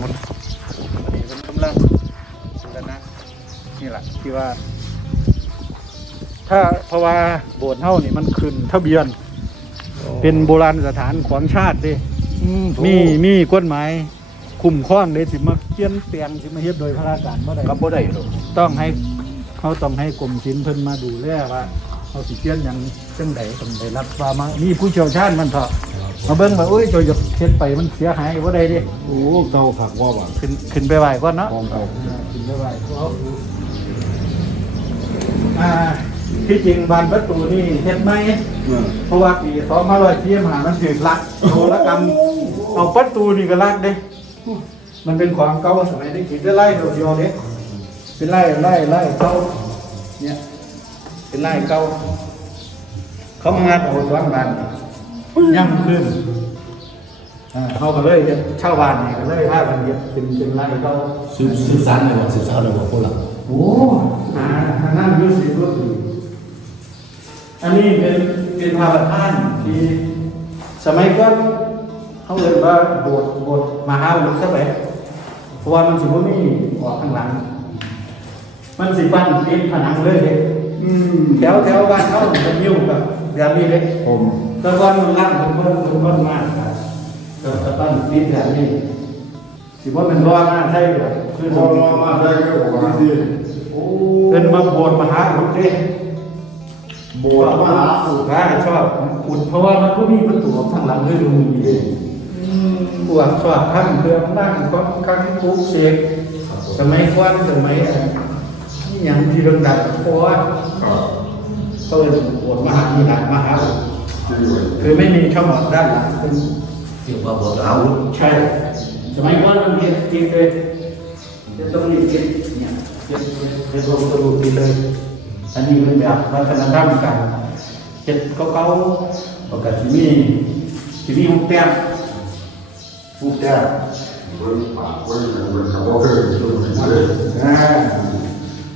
วันนี้เป็นกำลังดูกันนะนี่แหละที่ว่า ถ้าเพราะว่าโบสถ์เฮานี่มันขึ้นทะเบียน เป็นโบราณสถานของชาติเดิอืมมีมีกฎหมายคุ้มครองเด้สิมาเปลี่ยนแปลงสิมาเฮ็ดโดยพระราชการบ่ได้กับบ่ได้หรอกต้องให้เขาต้องให้กรมศิลป์เพิ่นมาดูแลว่าเขาสิเปลี่ยนหยังจังไดต้องได้รับว่ามามีผู้เชี่ยวชาญมันเถาะ มาเบิ่งว่าโอ้ยเจ้าจะเฮ็ดไปมันเสียหายบ่ได้เดิโอ้เก่าผักว่าว่ะขึ้นขึ้นไปไหว้ก่อนเนาะกองเก่าขึ้นไปไหว้เขาอ่าที่จริงบานประตูนี่เฮ็ดไหมเออเพราะว่าปี2545มันถูกลักโทรกรรมเอาประตูนี่ก็ลักเด้มันเป็นของเก่าสมัยนี้คิดได้ไล่เดียวๆเด้เป็นไล่ไล่ไล่เก่าเนี่ยเป็นไล่เก่าเขามางัดเอาสวนบ้าน ย่ำขึ้นอ่าเขาก็เลยเช่าบ้านนี่ก็เลยว่ามันเป็นเป็นไล่เก่าสืบสืบสานเลยว่าสืบสานเลยว่าพวกเราโอ้หาทางนั้นอยุสิก็คืออันนี้เป็นเป็นพาประธานที่สมัยก่อนเขาเรียกว่าโบสถ์โบสถ์มหาวิทยาลัยเพราะว่ามันสิบ่มีออกข้างหลัง มันสิปั้นติดผนังเลยเด็กอืมแถวแถวบ้านเขาจะยิ้วกับแบบนี้เด็กผมแต่ก่อนมันร่างเป็นคนเป็นคนมากครับก็จะปั้นติดแบบนี้สิว่าเป็นร้อนมากใช่ไหมคือพอรอมาได้ก็บอกว่าที่โอ้เป็นมาโบสถ์มหาวิทยาลัยโบสถ์มหาอุดได้ชอบอุดเพราะว่ามันก็มีประตูทางหลังด้วยดูมีเองปวดชอบท่านเครื่องนั่งก็ครั้งทุกเสกสมัยก่อนสมัยอะไรนี่อย่างที่ดังๆเพราะว่าครับเขาเลยปวดมหามีหลังมหาอุดที่อยู่ คือไม่มีช่องออกด้านหลังเป็นเกี่ยวกับโบสถ์อาวุธใช่สมัยก่อนมันเรียนจริงเลยจะต้องเรียนจริงเนี่ยเรียนเรียนรู้ตัวจริงเลย อันนี้เป็นแบบวัฒนธรรมกันเจ็ดเก่าๆปกติมีที่มีห้องแต้มผู้แก่เบิ่งปากเบิ่งเบิ่งกับว่าเคยดูมาเลยอ่า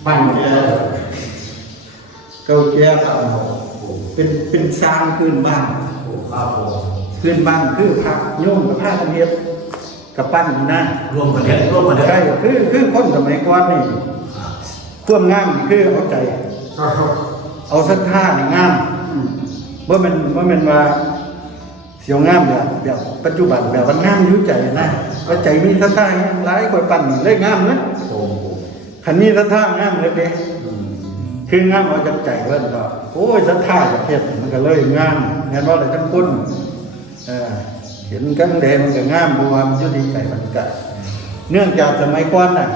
ปั้นแก่เก่าแก่เก่า เป็นเป็นสร้างพื้นบ้านโอ้ครับผมพื้นบ้านคือพักโยมกับผ้ากันเฮ็ดกับปั้นนี่นะรวมกันเด็ดรวมกันเด็ดใช่คือคือคนสมัยก่อนนี่ความงามนี่คือเอาใจครับเอาสักท่านี่งามว่ามันว่ามันว่าเสียวงามแบบแบบปัจจุบันแบบว่างามอยุ่ใจนะว่าใจมีสักท่าเนี่ยร้ายกว่าปั่นเลยงามนะผมขันมีสักท่างามเลยเด้ คืองามเอาจากใจเพิ่นก็โอ้ยสัท่าจากเพชรมันก็เลยงามเห็นว่าอะไรทั้งคนเออเห็นกันแดงมันก็งามบัวามันอยุติใจมันก็เนื่องจากสมัยก่อนน่ะ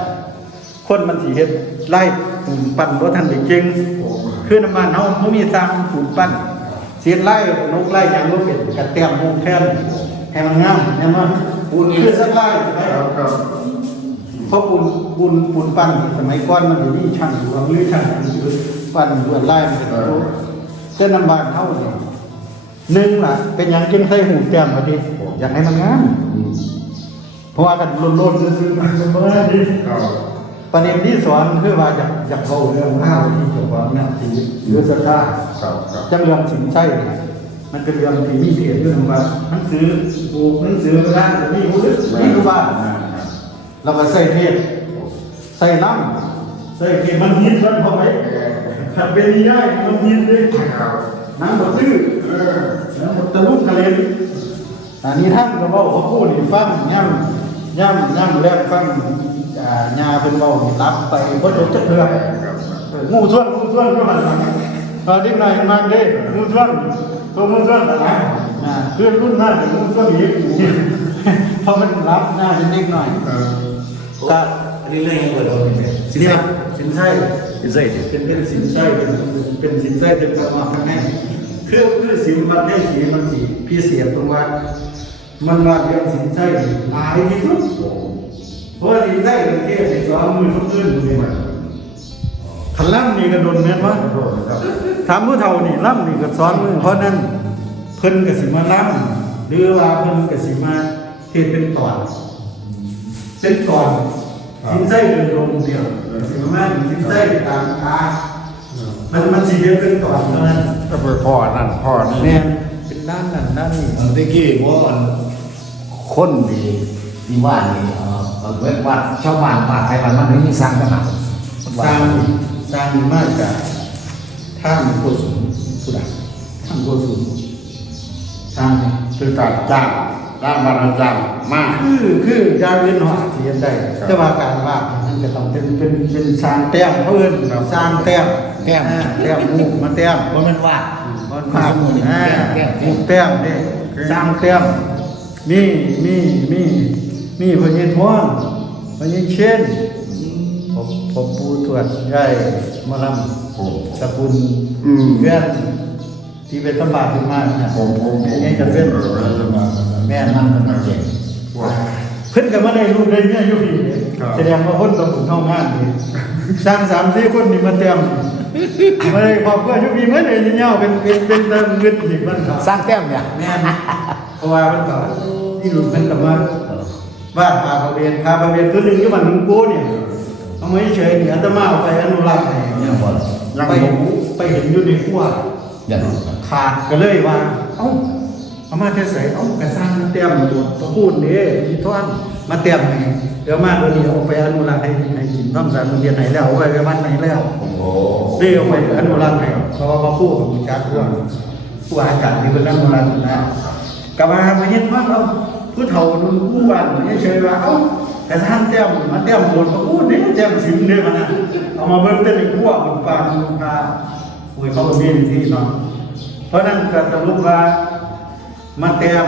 คนมันสิเฮ็ดไล่ปูนปั้นบ่ทันได้เก่งคือน้ำมันเฮาบ่มีสร้างปูนปั้นเสียไล่นกไล่ยังบ่เป็นกระแตมวงแคมให้มันงามแม่นบ่ปูนคือสักไล่ครับ เพราะปูนปูนปูนปั้นสมัยก่อนมันมีช่างหลวงหรือช่างหยังอยู่ปั้นลวดลายมันก็รู้แต่น้ำบานเฮานี่หนึ่งล่ะ เป็นหยังจึงใส่หูแก้มพอดีอยากให้มันงามเพราะว่ากันล้นๆซื่อๆมันบ่ได้ดีครับประเด็นที่สอนคือว่าอยากอยากเล่าเรื่องข้าวที่เกี่ยวกับนักชีหรือศรัทธาจังเรื่องสินใช่มันเป็นเรื่องที่มีเหตุเรื่องว่าหนังสือปลูกหนังสือกระด้านมีผู้ลึกมีผู้บ้าน เราก็ใส่เทศใส่น้ำใส่เทศมันยินมันพอไหมถ้าเป็นนิยายมันยินเลยครับน้ำบดตื้อเออน้ำบดตะลุกทะเลนอันนี้ท่านก็บอกเขาพูดให้ฟังย่ำย่ำย่ำแรกฟังอ่าญาเป็นเบาให้รับไปบ่จบจักเทื่อครับงูส่วนงูส่วนก็มันตอนนี้นายมันเด้งูส่วนตัวงูส่วนอะไรนะคือรุ่นหน้าเป็นงูส่วนอีกเพราะมันรับหน้าเป็นเล็กหน่อยเออ ก็อันนี้เรื่องยังไงเราเนี่ยสินไส้สินไส้สินไส้ดิเป็นเป็นสินไส้เป็นเป็นสินไส้เป็นประมาณนั้นคือคือสินมันได้สีมันสีพิเศษตรงว่ามันว่าเรื่องสินไส้หลายที่สุดเพราะว่าสินไส้เป็นเทศในสองมือทุกขึ้นเลยมันขันล่ำนี่กระโดนแม่นว่าครับถามผู้เฒ่านี่ล่ำนี่ก็สอนมือเพราะนั้นเพิ่นก็สิมาล่ำหรือว่าเพิ่นก็สิมาเทศเป็นตอน เป็นตอนสินไส้เป็นลมเดียวสิมาสินไส้ตามตามันมันสิเดียวเป็นตอนเท่านั้นก็เป็นพ่อนั่นพ่อนี่เนี่ยเป็นด้านนั้นด้านนี้อันที่กี้ว่าอันคนดีที่ว่านี่เออเออเว้นวัดชาวบ้านป่าไทยบ้านมันไม่มีสร้างขนาดสร้างสร้างมาจากท่ามโกสุมผู้ใดท่ามโกสุมสร้างคือการจ้าง จ้างบรรจ้างมาก คือคือจางเรียนหอเทียนได้ ครับแต่ว่าการวาดมันจะต้องเป็นเป็นเป็นสร้างแต้มเขาเอิ้นครับ สร้างแต้มแต้ม อ่าแต้มหมูมาแต้มว่ามันว่ามันภาพอ่าแต้มหมูแต้มนี่สร้างแต้มนี่นี่นี่นี่พญทวนพญเช่นผมผมปูตรวจใหญ่มะลำโอ้สกุลอืม เพื่อน ที่เป็นตำบาขึ้นมาเนี่ยผมผมผมนี่จะเป็นเออเออจะมาแม่แม่นนั่งกันเก่งว่าเพิ่นก็มาได้ลูกได้เมียอยู่พี่เนี่ยครับแสดงว่าคนต้องถึงเท่างานนี่สร้างสามสี่คนนี่มาเต็มมาได้ครอบครัวอยู่พี่เมื่อไหร่จะเงาเป็นเป็นเป็นเติมเงินอีกมันครับสร้างแต้มเนี่ยแม่นเพราะว่ามันก็ที่ลูกเพิ่นก็มาบ้านพาประเวียนพาประเวียนคือหนึ่งที่มันหนึ่งกูเนี่ยเอาไม่เฉยเนี่ยอาตมาเอาไปอนุรักษ์ให้ยังบ่ยังไปบ่ไปเห็นอยู่ในขั้ว ยังขาดก็เลยว่า เอ้าเอามาเทใส่เอ้ากระสร้างเตรียมตัวตะพูดนี่ที่ท่อนมาเตรียมให้เดี๋ยวมาตัวนี้เอาไปอนุรักษ์ให้ให้กินน้ำสารมันเรียนไหนแล้วเอาไว้ไปวัดไหนแล้วโอ้โหเรียกไปอนุรักษ์ให้เพราะว่าพระผู้ของจักรว่าผู้อาจารย์ที่เป็นอนุรักษ์นะกลับมามาเห็นว่าเอาผู้เฒ่านุ่นผู้บ้านเนี่ยเฉยว่าเอ้ากระสร้างเตรียมมาเตรียมบนพระผู้นี่เตรียมสินเนี่ยมันนะเอามาเบิ่งเต้นในขั้วมันปางมันพา โอ้ยเขาก็มีวิธีเนาะเพราะนั้นก็สรุปว่ามาแต้ม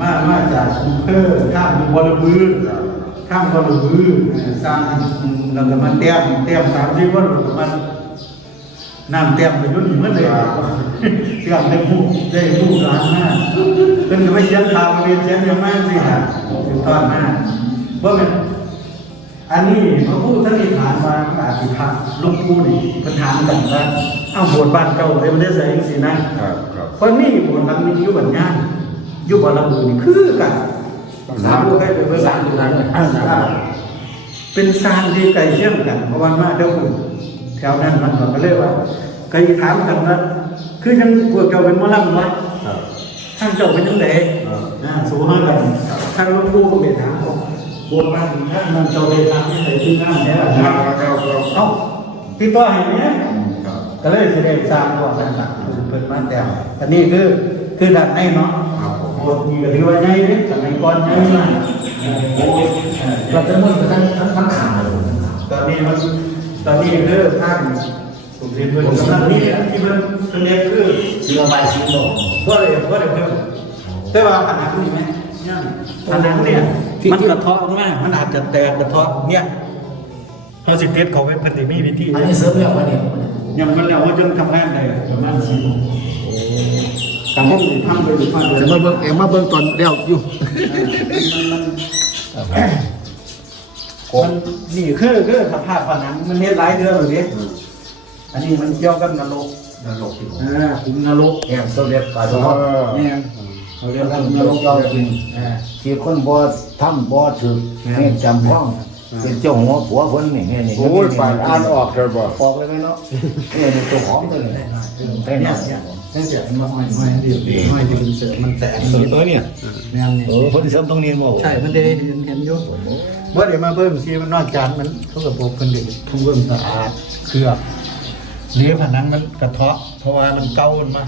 มามาจากอำเภอข้ามบรบือข้ามบรบืออ่าสร้างแล้วก็มาแต้มแต้มสามสิบวันแล้วก็มันน้ำแต้มไปยุ่นนี่มันเลยเตรียมได้ผู้ได้ผู้ร้านหน้าเป็นก็ไปเชียนทางเรียนเชียนยังไมากสิฮะตอนหน้าว่าเป็น อันนี้พระผู้ท่านนิฐานมาอาธิภาลูกผู้นี่ปัญหามกันว่าเอ้าโบสถ์บ้านเก่าเลยมันได้ใส่สินะครับครับคนนี้บนหลังนี้อยู่บันย่านอยู่บนลำบูนี่คือกันสามลูกให้ไปเบิ่งสร้างอยู่นั้นเลยอ่าเป็นซานที่ไกลเชื่อมกันเพราะว่ามาเท่าคุณแถวนั้นมันก็เลยว่าไกลถามกันว่าคือยังพวกเจ้าเป็นหมอลำวะครับท่านเจ้าเป็นยังไงอ่าอ่าสู้ห้ากันท่านหลูกปู่ก็ไปถาม บอกบวชบ้านท่านมันเจ้าไปถามที่ไหนที่นั่นเนี่ยครับครับครับเอ้าพี่ต่อให้เนี่ยครับก็เลยแสดงสร้างก่อนนะครับเพิ่นมาแต่อันนี้คือคือดัดในเนาะครับผมโอ้มีก็ถือว่าใหญ่เด้สมัยก่อนใหญ่มากเออโอ้ยเออเราจะมุ่งไปทั้งทั้งทั้งข่าวเลยทั้งข่าวตอนนี้มันตอนนี้คือท่านผมเรียนเพิ่นกำลังนี่ที่เพิ่นเพิ่นเรียนคือเชื่อใบสีโลกบ่ได้บ่ได้เพิ่มแต่ว่าผนังนี่ไหมเนี่ยผนั งเนี่ยมันกระเทาะมากมันอาจจะแตกกระเทาะเนี่ยเขาสิเทศเขาไว้เพิ่นสิมีวิธีอันนี้เสริมแล้ววันนี้ยังมันแล้วว่าจนทำงานได้ประมาณ4โมงการห้องนี่ทำโดยผ่านโดยแต่มาเบิ่งเอ็มมาเบิ่งตอนเดียวอยู่มันนี่คือคือสภาพผนังมันเฮ็ดหลายเดือนเลยดิอันนี้มันเกี่ยวกับนรกนรกที่ผมอ่าขุมนรกแห่งโซเวียตกาเอสมออเนี่ย เขาเรียกว่านนรรกกยอมกินอ่า ที่คนบ่ทำบ่ถึกเนี่ยจำพ้องเป็นเจ้าหัวผัวคนนี่เนี่ยนี่โอ้ยป่านอ่านออกเลยบ่ออกเลยไหมเนาะเนี่ยนี่ตัวหอมตัวนี้ได้หน่อยเนี่ยเนี่ยเนี่ยเสียมันมาห้อยห้อยเดียวห้อยที่มันเสือมันแตกเสริมตัวเนี่ยเนี่ยเนี่ยเออคนที่เสริมตรงนี้มั้งใช่มันได้เห็นเห็นอยู่ว่าเดี๋ยวมาเพิ่มซีมันนอกจากมันเขากับพวกคนเด็กทุ่งเพิ่มสะอาดเคลือบหรือผนังมันกระเทาะเพราะว่ามันเก่ามันมา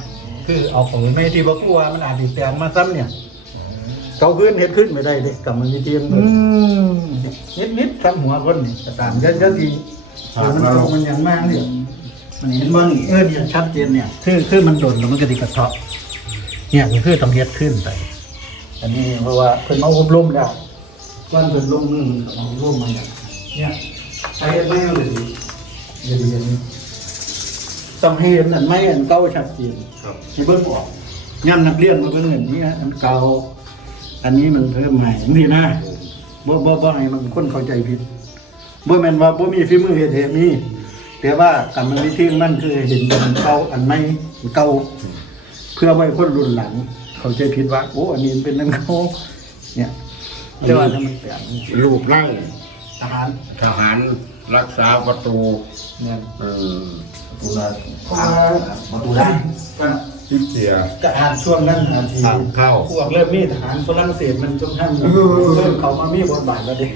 คือเอาของไม่ที่บอกว่ามันอาจจะแตกมาซ้ำเนี่ยเก่าขึ้นเห็ดขึ้นไม่ได้เลยกับมันมีเทียมอืมนิดนิดๆซ้ำหัวคนนี่ก็ตามเยอะๆทีเดี๋ยวมันโตมันอย่างมากเนี่ยมันเห็นบ้างเออเนี่ยชัดเจนเนี่ย คือคือมันโดนแล้วมันก็ติกระเทาะเนี่ยมันคือต้องเฮ็ดขึ้นไป อันนี้เพราะว่าเพิ่นมาอบรมแล้วก่อนเพิ่นลงมือเอาอบรมมาเนี่ยเนี่ยใช้ไม่เอาเลยดีอย่าดีอย่างนี้ ต้องให้เห็นอันไม่อันเก่าชัดเจนครับ ที่เบิ่งออกย่ำนักเรียนมาเบิ่งอันนี้อันเก่าอันนี้มันเพิ่มใหม่นี่นะบ่บ่บ่ให้มันคนเข้าใจผิดบ่แม่นว่าบ่มีฝีมือเฮ็ดเฮ็ดมีแต่ว่ากรรมวิธีมันคือเห็นอันเก่าอันใหม่อันเก่าเพื่อไว้คนรุ่นหลัง เขาใจผิดว่า โอ้ อันนี้มันเป็นนังเขาเนี่ยแต่ว่าถ้ามันแปลกนี่รูปนั่งทหารทหารรักษาประตูเนี่ย เออ ประตูละประตูได้ก็อินเดียก็อ่านช่วงนั้นอ่านทีอ่านเข้าพวกเริ่มมีทหารฝรั่งเศสมันจงท่านเออเริ่มเขามามีบทบาทแล้วเดิ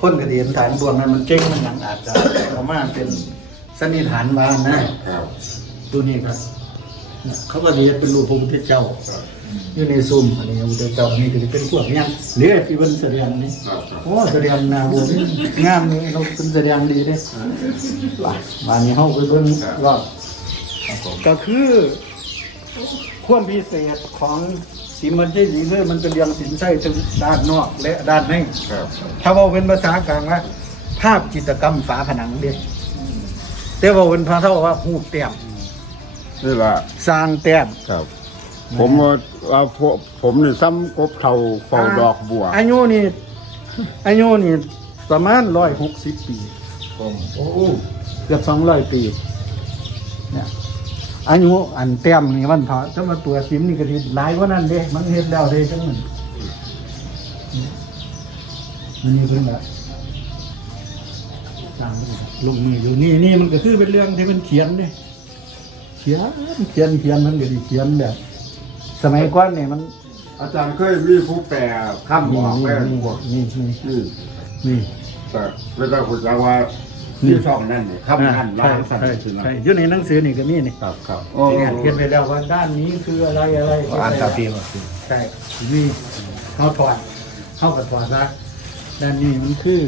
คนกระเดียนฐานพวกนั้นมันเก่งมันหนังอาจจะเขามาเป็นสนิฐานบ้านนะครับดูนี่ครับเนี่ยเขาก็เรียนเป็นรูปพระพุทธเจ้า อยู่ในซุ่มอันนี้พระพุทธเจ้านี่ก็จะเป็นพวกยังเหลือที่เป็นแสดงนี่ครับโอ้แสดงหนาบุญงามนี่เราเป็นแสดงดีเด้ว่าบ้านนี้เฮาไปเบิ่งรอบก็คือความพิเศษของสีมันที่สีเลยมันเป็นเรื่องสินไส้ทั้งด้านนอกและด้านในครับถ้าว่าเป็นภาษากลางว่า ภาพจิตรกรรมฝาผนังเด้แต่ว่าเป็นภาษาว่าหูปแต้มนี่แหละสร้างแต้มครับ ผมว่าว่าพวกผมนี่ซ้ำกบเท่าเฝ้าดอกบัว อายุนี่อายุนี่ประมาณร้อยหกสิบปีผมโอ้เกือบสองร้อยปี เนี่ยอายุอันแต้มนี่มันเถาะจะมาตัวซิมนี่ก็ทีหลายกว่านั้นเด้ มันเฮ็ดแล้วเด้จังมันมันนี่เพิ่นแบบสร้างลูกนี่อยู่นี่นี่มันก็คือเป็นเรื่องที่มันเขียนเด้เขียนเขียนเขียนมันก็สิเขียนแบบ สมัยก่อนเนี่ยมันอาจารย์เคยมีผู้แปลข้ามบอกแม่นี่พวกนี่นี่นี่นี่แต่ไม่ต้องคุณจะว่าที่ช่องนั่นนี่ข้ามนั่นใช่ล้างสั่นใช่สินะใช่อยู่ในหนังสือนี่ก็มีนี่ครับครับเขียนเขียนไปแล้วว่าด้านนี้คืออะไรอะไรอ่านตาปีมาใช่มีเขาถอดเข้ากับถอดละด้านนี้มันคือ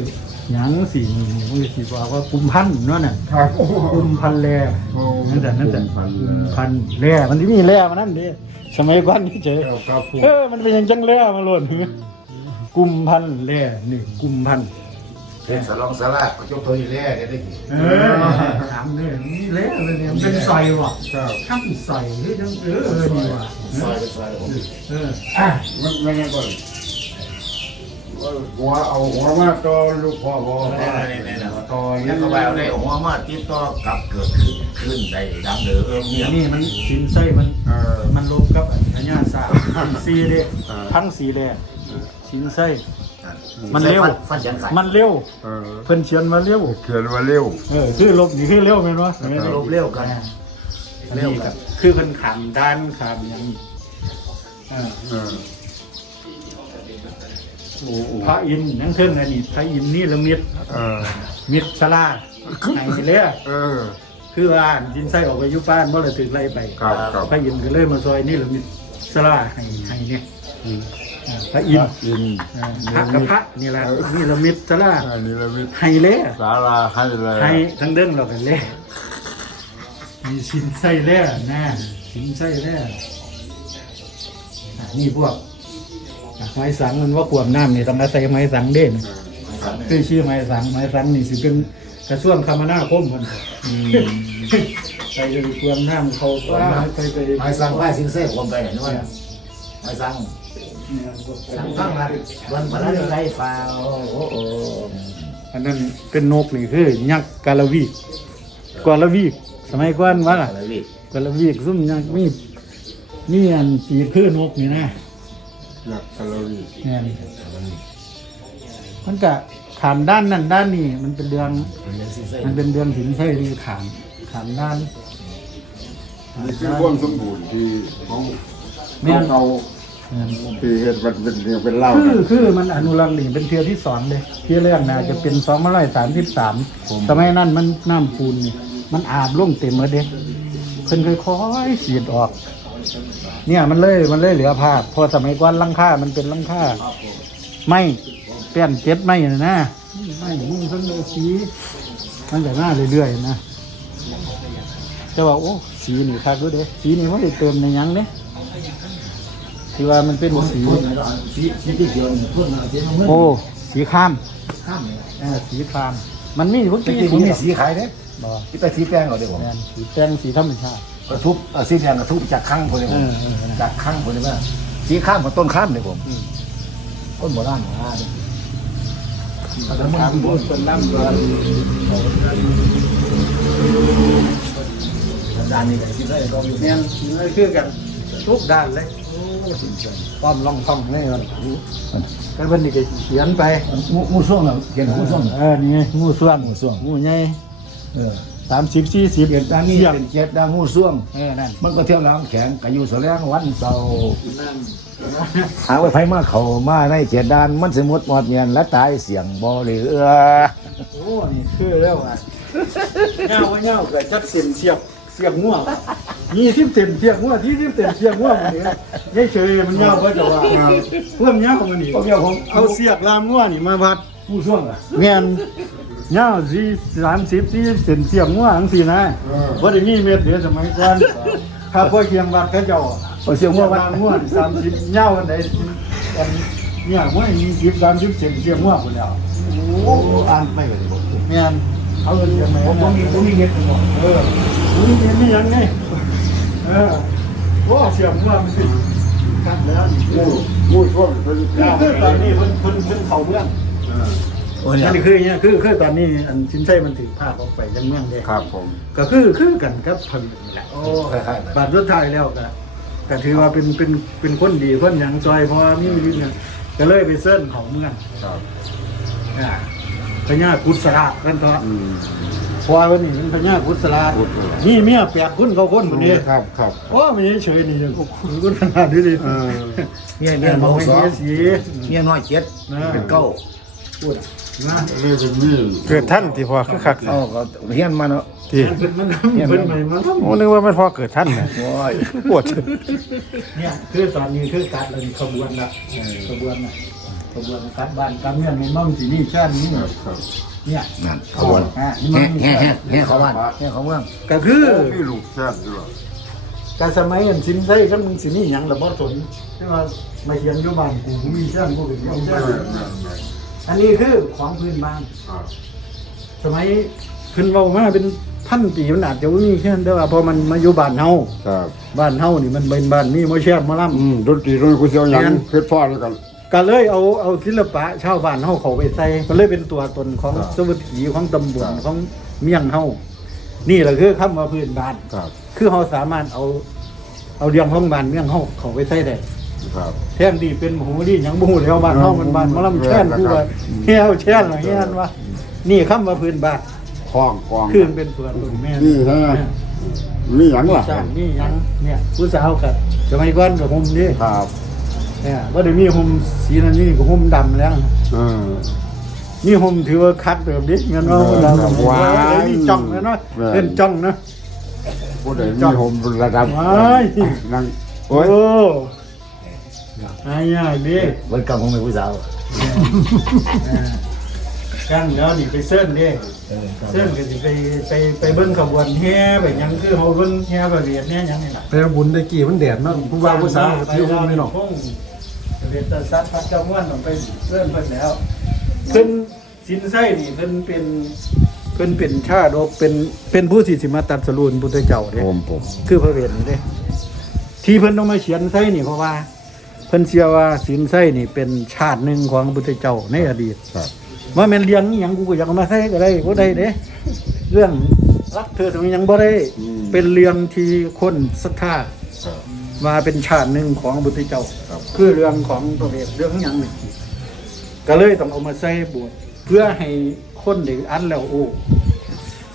หยังสีนี่มันก็สีบอกว่ากุมพันธ์เนั่นน่ะครับกุมพันแร่โอ้นั่นแต่นั่นแต่กุมพันกุมพันแร่มันที่มีแร่มานั่นดิสมัยก่อนนี่เจอครับครับผมเออมันเป็นอยังจังแร่มาหล่นกุมพันแร่นี่กุมพันเป็นสลองสลากก็ยกตัวนี้แร่ได้ได้กี่เออถามเลยนี่แร่เลยเนี่ยมันเป็นใส่ว่ะครับข้ามใส่เฮ้ยจังเออเออดีว่ะซอยเป็นซอยผมเอออะมันมันยังก่อนว่า หัวเอาหัวมาตัวลูกพ่อบอกนี่นี่นี่นะตัวแล้วก็ไปเอาได้หัวมาติดต่อกับเกิดขึ้นขึ้นได้ดังเดิมเนี่ยนี่มันสินไส้มันเออมันลงกับอัญญาสาพันสีเด้พังสีแดงสินไส้มันเร็วมันเร็วเพิ่นเขียนมาเร็วเขียนว่าเร็วเออคือลบนี่คือเร็วแม่นบ่ลบเร็วกันเร็วกันคือเพิ่นขามด้านขามอย่างนี้ พระอินทร์นั่งเทิงอันนี้พระอินทร์นี่ละมิดเออมิดสลาไหนสิเลยเออ คือว่าสินไส้ออกไปอยู่บ้านบ่ละถึกไล่ไปครับครับ พระอินทร์ก็เลยมาซอยนี่ละมิดสลาให้ให้เนี่ยอ่าพระอินทร์อินอ่าพระกับพระนี่แหละนี่ละมิดสลาอันนี้เรามีให้เลยสาราให้เลยให้ทั้งเดินเรากันเลยมีสินไส้แล่นะสินไส้แล่อะนี่พวกอะ ไม้สังมันว่าขวบน้ำนี่ต้องอาศัยไม้สังเด่นคือชื่อไม้สังไม้สังนี่สิเป็นกระช่วงคมนาคมคนใส่ขวบน้ำเขาว่าไปไปไม้สั่งไม้สินเส้ผมไปเห็นว่าไม้สั่งสั่งทั้งนั้นวันพนันไรฟ้าโอ้โหอันนั้นเป็นนกนี่คือยักษ์กาลวีกกาลวีกสมัยก่อนว่าล่ะอะไรวิกาลวีกซุ่มยักษ์มีมีอันปีกคือนกนี่นะ อยากแคลอรี่แม่นมันก็ขามด้านนั่นด้านนี้มันเป็นเรื่องมันยังสินเส้มันเป็นเรื่องหินไส้ที่ขามขามด้านนี่คือความสมบูรณ์ที่ของแม่นเขาแม่นที่เห็นมันเป็นเรื่องเป็นเล่าคืกัอนคือมันอนุรักษ์นี่เป็นเทียที่สองเลยเทียแรกน่าจะเป็นสองร้อยสามสิบสามสมัยนั้นมันน้ำปูนนี่มันอาบล่งเต็มหมดเด้เพิ่นค่อยๆสีดออก เนี่ยมันเลยมันเลยเหลือภาพเพอสมัยก่อนลังค่ามันเป็นลังค่าไม่เปลี่ยนเจ็ดไม่นะนะไม่มุ่งเพิ่งเลยสีมันจะหน้าเรื่อยๆนะจะว่าโอ้สีนี่คักด้วยเด้สีนี่มันได้เติมในหยังเด้ที่ว่ามันเป็นสีสีสีที่เขียวนี่เพิ่งเอาสีมันโอ้สีข้ามข้ามเลยเออสีคราม มันมีพวกจริที่งๆผมมีสีขายเด้บ่ที่ไปสีแป้งเอาเดี๋ยวผมแม่นสีแดงสีธรรมชาติ กระทุบเอ่อสีแดงกระทุบจากข้างคนเลยผมเออเออเออ จากข้างคนเลยว่าสีข้ามของต้นข้ามเลยผมอืมต้นโบราณโบราณต้นข้ามต้นต้นล่ำเรือนอาจารย์นี่ก็สีได้ก็อยู่แม่นนี่คือกันทุกด้านเลยโอ้สิเชิญป้อมล่องท่องนี่มันก็เป็นนี่ก็เขียนไป งูงูส่วงเหรอเขียนงูส่วงเหรอเออนี่ไงงูส่วนงูส่วนงูใหญ่เออ สามสิบสี่สิบเกียรติดังนี้เสียบเป็นเกียรติดังหูซ่วงเออนั่นมันก็เที่ยวน้ำแข็งก็อยู่แสลงวันเสาร์นั่นหาไว้ไผมาเขามาในเกียรติดานมันสมมติหมดเมียนและตายเสียงบ่เหลือโอ้นี่คือแล้วอะเงาว่าเงาเกิดจักเสียนเสียบเสียบง่วงยี่สิบเซนเสียบง่วงที่สิบเซนเสียบง่วงมันนี่ยัยเฉยมันเงาเพราะจะว่าเพื่อมเงามันนี่พวกเดียวผมเอาเสียบลามง่วงนี่มาวัดผู้ซ่วงอะเงี้ย เงาสี่สามสิบสี่เซนเสียบง่วงสี่นะว่าได้มีเม็ดเดียวสมัยก่อนถ้าพ่อเคียงวัดเขาเจ้าพอเสียงว่าวัดลามง่วงสามสิบเงาอันใดอันเนี่ยง่วงยี่สิบสามสิบเซนเสียบง่วงคนเดียวโอ้อ่านไม่เลยผมเงี้ยเอาเงินเสียบไหมผมมีผมมีเงินผมเออมึงเห็นนี่ยังไงเออโอ้เสียงว่ามันสิกัดแล้วนี่ งูงูช่วงเป็นคือคือตอนนี้เพิ่นเพิ่นเพิ่นเขาเมือง โอ้เนี่ยอันนี้คืออย่างเงี้ยคือคือตอนนี้อันชินใช่มันถือภาพออกไปยังเมืองเด้ครับผม ก็คือคือกันกับเพิ่นนี่แหละโอ้คล้ายๆบาดสุดท้ายแล้วก็ก็ถือว่าเป็นเป็นเป็นคนดีคนหยังซอยเพราะว่ามีวิธีเนี่ยก็เลยไปเซิ้นเขาเมืองครับอ่าพญากุศลากันต่ออืม เพราะว่าวันนี้เป็นพญากุศลากุศลานี่เมียแปดคนเขาคนคนนี้ ครับครับ โอ้ไม่เฉยนี่ยังคนขนาดนี้เลยเออ เมียเมีเมียยบน้ออกงให้สองเมียสีเมียน้อยเจ็ดนะเป็นเก้าพูด นะเรียกเป็นมีดเกิดท่านที่พอคือคักเอาก็เฮียนมาเนาะที่มันมันเป็นใหม่มาทโอ้นึกว่ามันพอเกิดท่านนะโอ้ยปวดเนี่ยคือตอนนี้คือการเลยขบวนละขบวนละขบวนการบ้านการเมืองในมั่งสีนี่แค่นี้ครับครับเนี่ยนั่นขบวนอ่าแห่แห่แห่แห่เขาบ้านแห่เขาเมืองก็คือมีลูกแค่ด้วยการสมัยอันสินใช้กันมึงสินี่ยังละบ่สนที่ว่ามาเขียนยู่บ้านกูกูมีเช่นกูเป็นเช่แม่น อันนี้คือของพื้นบ้านครับสมัยขึ้นเว้ามาเป็นพันปีมันอาจจะบ่มีแค่นั้นแต่ว่าพอมันมาอยู่บ้านเฮาครับบ้านเฮานี่มันเป็นบ้านมีมอแช่มาล่อืมดนตรีดนตรีกูเสียวหยังแม่นเพชรพ่อแล้วกันำก็เลยเอาเอาศิลปะชาวบ้านเฮาเข้าไปใส่มันเลยเป็นตัวตนของครับสวัสดีของตำบลครับ ของเมียงเฮานี่แหละคือคำว่าพื้นบ้าน ครับ คือเฮาสามารถเอา เอาเรื่องของบ้านเมียงเฮาเข้าไปใส่ได้ ครับ แท่นที่เป็นหมูดีหยังบ่ฮู้แล้วบ้านเฮามันบ้านหมะลำแช่นผู้ว่าเฮียวแช่นอะไรเงี้ยว่า นี่คำว่าพื้นบ้านคล้องกองคือมันเป็นตัวตนแม่นี่ฮะมีหยังล่ะสร้างนี่หยังเนี่ยผู้สาวกับสมัยก่อนกับผมนี่ครับเนี่ยว่าได้มีห่มสีนั้นนี่ก็ห่มดำแล้วเออนี่ห่มถือว่าคักเติมดิเงินว่าห่มดำว้ายนี่จ้องนะเนาะแม่นเล่นจ้องนะผู้ใดมีโฮมระดับว้ายนั่งโอ้โอ้ย หายากดิไว้กำของแม่ผู้สาวกันแล้วนี่ไปเซิร์นดิเออครับเซิร์นก็สิไปไปไปเบิ่งขบวนแห่ไปหยังคือเฮาเบิ่งแห่ประเวียนแห่หยังนี่ล่ะไปบุญได้กี่มันแดดเนาะผู้ว่าผู้สาวไปที่อุ้มนี่เนาะเวทสัตว์พัดเจ้าม้วนต้องไปเซิร์นเพิ่นแล้วเพิ่นสินไส้นี่เพิ่นเป็นเพิ่นเป็นชาดกเป็นเป็นผู้ที่สิมาตัดสรุนพุทธเจ้าเด้ผมผมคือพระเวทนี่เด้ที่เพิ่นต้องมาเขียนไส้นี่เพราะว่า พิ่นเชื่อว่าสินไส้นี่เป็นชาติหนึ่งของพระพุทธเจ้าในอดีตครับว่าแม่นเลี้ยงอหยังกูก็อยากเอามาใส่ก็ได้บ่ได้เด้เรื่องรักเธอตรงนี้ยังบ่ได้เป็นเรื่องที่คนศรัทธาครับมาเป็นชาติหนึ่งของพระพุทธเจ้า ครับ คือเรื่องของพระเวทเรื่องหยังนี่ก็เลยต้องเอามาใส่บวชเพื่อให้คนได้อ่านแล้วโอ้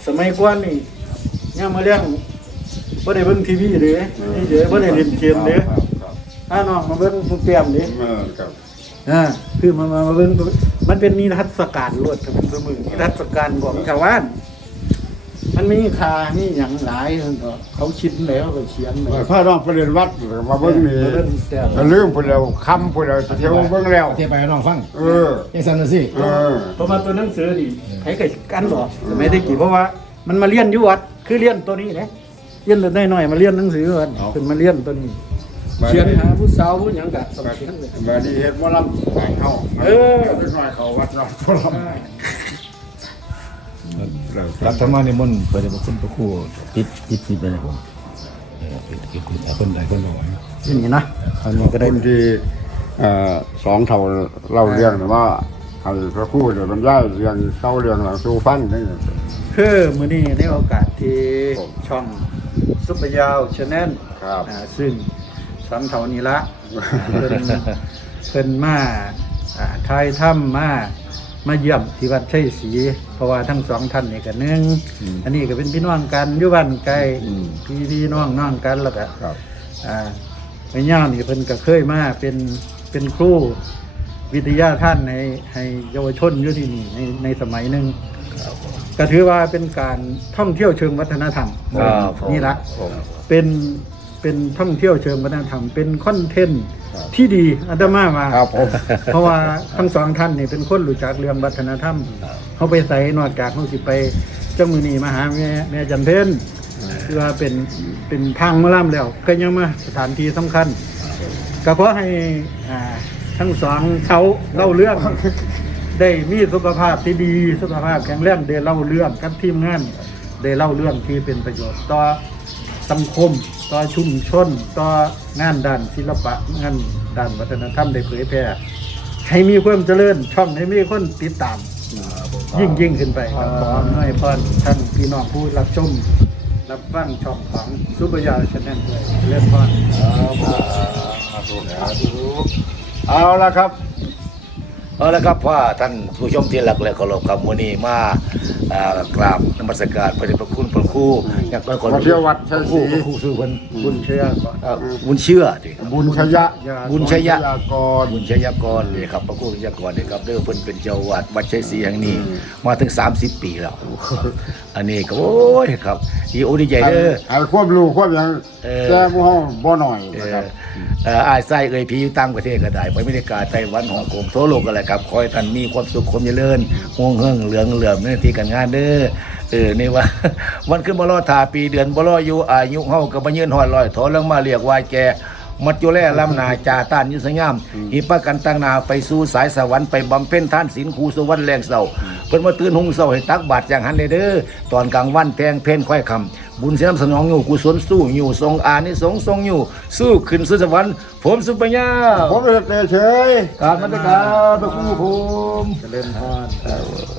สมัยก่อนนี่ยามมาเรื่องบ่ได้เบิ่งทีวีเด้นี่เด้บ่ได้เล่นเกมเด้ครับครับ อ่าน้องมาเบิ่งผู้เตรียมเด้เออครับอ่าคือมามามาเบิ่งมันเป็นนิทรรศการรวดกับเป็นสมือนิทรรศการของชาวบ้านมันมีคามีอย่างหลายนั่นก็เขาคิดแล้วก็เขียนเลยถ้าน้องไปเรียนวัดมาเบิ่งนี่มาเบิ่งแต่ก็ลืมพุ่นแล้วคำพุ่นแล้วเที่ยวเบิ่งแล้วเทไปให้น้องฟัง เออยังสั่นน่ะสิเออเพราะว่าตัวหนังสือนี่ใครเคยกันหรอกแต่ไม่ได้กี่เพราะว่า มันมาเรียนอยู่วัดคือเรียนตัวนี้นะเรียนตัวน้อยๆมาเรียนหนังสือวัดเป็นมาเรียนตัวนี้ เขียนหาผู้สาวผู้หยังกะสมัยนั้นเลยบัดนี้เฮ็ดบ่ลำหลายเฮาเออเล็กน้อยเขาวัดเนาะบ่ลำรับธรรมานิมนต์เปิดให้พระคุณพระครูติดติดติดไปเลยผมเออติดติดติดคนใดคนหนึ่งนี่นะอันนี้ก็ได้คนที่เอ่อสองเท่าเล่าเรื่องน่ะว่าให้พระครูเดี๋ยวบรรยายเรื่องเก่าเรื่องหลังสู่ฟังนี่คือมื้อนี้ในโอกาสที่ผมช่องซุปเปอร์ยาวชาแนลครับอ่าซึ่ง สำเท่านี้ละเพิ่นเพิ่นมาอ่าทายถ้ำมามาเยี่ยมที่วัดชัยศรีเพราะว่าทั้งสองท่านนี่ก็หนึ่งอันนี้ก็เป็นพี่น้องกันอยู่บ้านไกลอืมพี่พี่น้องน้องกันแล้วก็ครับอ่าแม่ย่านี่เพิ่นก็เคยมาเป็นเป็นครูวิทยาท่านในให้เยาวชนอยู่ที่นี่ในในสมัยหนึ่งก็ถือว่าเป็นการท่องเที่ยวเชิงวัฒนธรรมครับผมนี่ละผมเป็น เป็นท่องเที่ยวเชิงวัฒนธรรม เป็นคอนเทนต์ครับที่ดีอาตมามาครับผมเพราะว่าทั้งสองท่านนี่เป็นคนรู้จักเรื่องวัฒนธรรมเขาไปใส่นอกจากเขาสิไปเจ้ามือนีมาหาแม่แม่จันเพนคือว่าเป็นเป็นทางมาล่ำแล้ว ก็ยังมาสถานที่สำคัญ ก็ขอให้อ่าทั้งสองเขาเล่าเรื่องได้มีสุขภาพที่ดีสุขภาพแข็งแรงได้เล่าเรื่องกับทีมงานได้เล่าเรื่องที่เป็นประโยชน์ต่อสังคม ต่อชุมชนต่องานด้านศิลปะงานด้านวัฒนธรรมได้เผยแพร่ให้มีความเจริญช่องให้มีคนติดตาม ยิ่งยิ่งขึ้นไปครับขออำนวยพรท่านพี่น้องผู้รับชมรับฟังช่องของซุปเปอร์ยาชแนลด้วยเลื่อนพรเอาละครับ เอาละครับว่าท่านผู้ชมที่รักและเคารพครับมื้อนี้มาอ่ากราบนมัสการพระเดชพระคุณพระครูอยากขอมาเที่ยววัดชัยศรีพระครูชื่อเพิ่นบุญเชื่อก่อนเอ่อบุญเชื่อดิบุญชยะบุญชยะกรบุญชยากรนี่ครับพระครูชยากรนี่ครับเด้อเพิ่นเป็นเจ้าวัดวัดชัยศรีแห่งนี้ มาถึง 30 ปีแล้วอันนี้ก็โอ้ยครับดีโอดีใจเด้อให้ควบรู้ควบหยังเออแก้หมู่เฮาบ่หน่อยเอนะอครับเอ่ออายไส้เอ่ยพี่อยู่ต่างประเทศก็ได้ไปอเมริกาไต้หวันฮ่องกงทั่วโลกก็แหละครับคอยท่านมีความสุขความเจริญห่วงเฮิงเหลืองเหลื่อมในหน้าที่การงานเด้อเออนี่ว่าวันขึ้นบ่รอทาปีเดือนบ่รออยู่อายุเฮาก็บ่ยืนฮอดร้อยถอนลงมาเรียกวายแกมัดจุแลลำนาจาต้านอยุสงามหิปะกันตั้งหนาไปสู่สายสวรรค์ไปบำเพ็ญท่านศีลครูสวรรค์แรงเศร้าเพิ่นมาตื่นหุงเศร้าให้ตักบาตรอย่างหันเลยเด้อตอนกลางวันแทงเพนค่อยคำ บุญเสียนำสนองอยู่กุศลสู้อยู่ทรงอานิสงส์ทรงอยู่ สู้ขึ้นสู่สวรรค์ผมสุปัญญาผมเอกเฉยการมาตรการพระครูผมเจริญพร